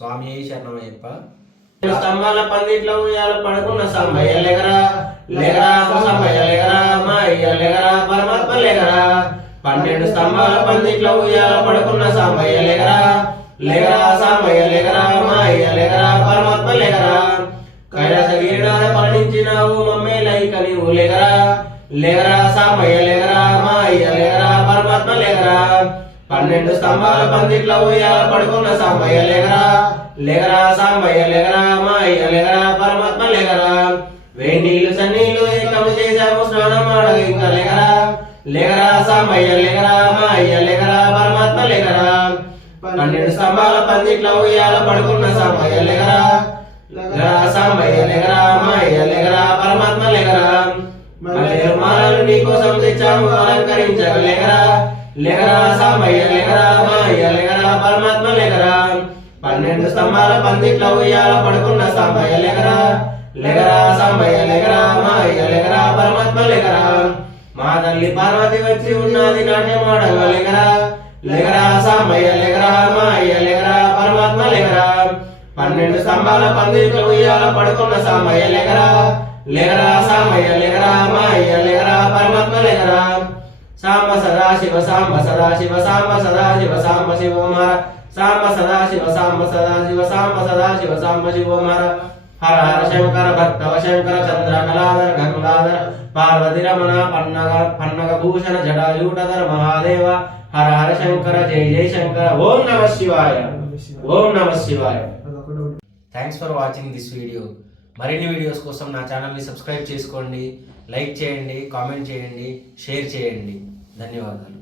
స్వామి శరణమయ్యప్ప. స్తంభాల పందిట్లో ఉయ్యాల పడుకున్న సాంబయ్య లెగరా లెగరా సాంబయ్య లెగరా మాయ్య లెగరా పరమాత్మ లెగరా. 12 స్తంభాల పందిట్లో ఉయ్యాల పడుకున్న సాంబయ్య లెగరా లెగరా సాంబయ్య లెగరా మాయ్య లెగరా పరమాత్మ లెగరా. కైలాసగిరినాథ పయనించినావు మమ్మేలైక నీవు లెగరా లెగరా సాంబయ్య లెగరా మాయ్య లెగరా పరమాత్మ లెగరా. 12 స్తంభాల పందిట్లో ఉయ్యాల పడుకున్న సాంబయ్య లెగరా లెగరా సాంబయ్య లెగరా మాయ్య లెగరా పరమాత్మ లెగరా. వేణీళ్ళు సన్నీళ్ళు ఏకము చేశాము స్నానం ఆడగ ఇంకా లెగరా లెగరా సాంబయ్య లెగరా మాయ్య లెగరా పరమాత్మ లెగరా. 12 స్తంభాల పందిట్లో ఉయ్యాల పడుకున్న సాంబయ్య లెగరా లెగరా సాంబయ్య లెగరా మాయ్య లెగరా పరమాత్మ లెగరా. మల్లెలు మాలలు నీకోసం తెచ్చాము అలంకరించగ లెగరా లెగరా సాంబయ్య లెగరా మాయ్య లెగరా పరమాత్మ లెగరా. 12 స్తంభాల పందిట్లో ఉయ్యాల పడుకున్న సాంబయ్య లెగరా లెగరా సాంబయ్య లెగరా మాయ్య లెగరా పరమాత్మ లెగరా. మా తల్లి పార్వతి వచ్చి ఉన్నది నాట్యమాడగ లెగరా లెగరా సాంబయ్య లెగరా మాయ్య లెగరా పరమాత్మ లెగరా. 12 స్తంభాల పందిట్లో ఉయ్యాల పడుకున్న సాంబయ్య లెగరా లెగరా సాంబయ్య లెగరా మాయ్య లెగరా పరమాత్మ లెగరా. సాంబ సదాశివ సాంబ సదాశివ సాంబ సదాశివ సాంబ శివోమర సాంబ సదాశివ సాంబ సదాశివ సాంబ సదాశివ సాంబ శివోమర. హర హర శంకర భక్తవ శంకర చంద్ర కళాధర గంగాధర పార్వతి రమణ పన్నగ భూషణ జటాజూటధర మహాదేవ. హర హర శంకర జై జై శంకర. ఓం నమ శివాయ ఓం నమ శివాయ. Thanks for watching this video. మరిన్ని వీడియోస్ కోసం నా ఛానల్ని సబ్స్క్రైబ్ చేసుకోండి, లైక్ చేయండి, కామెంట్ చేయండి, షేర్ చేయండి. ధన్యవాదాలు.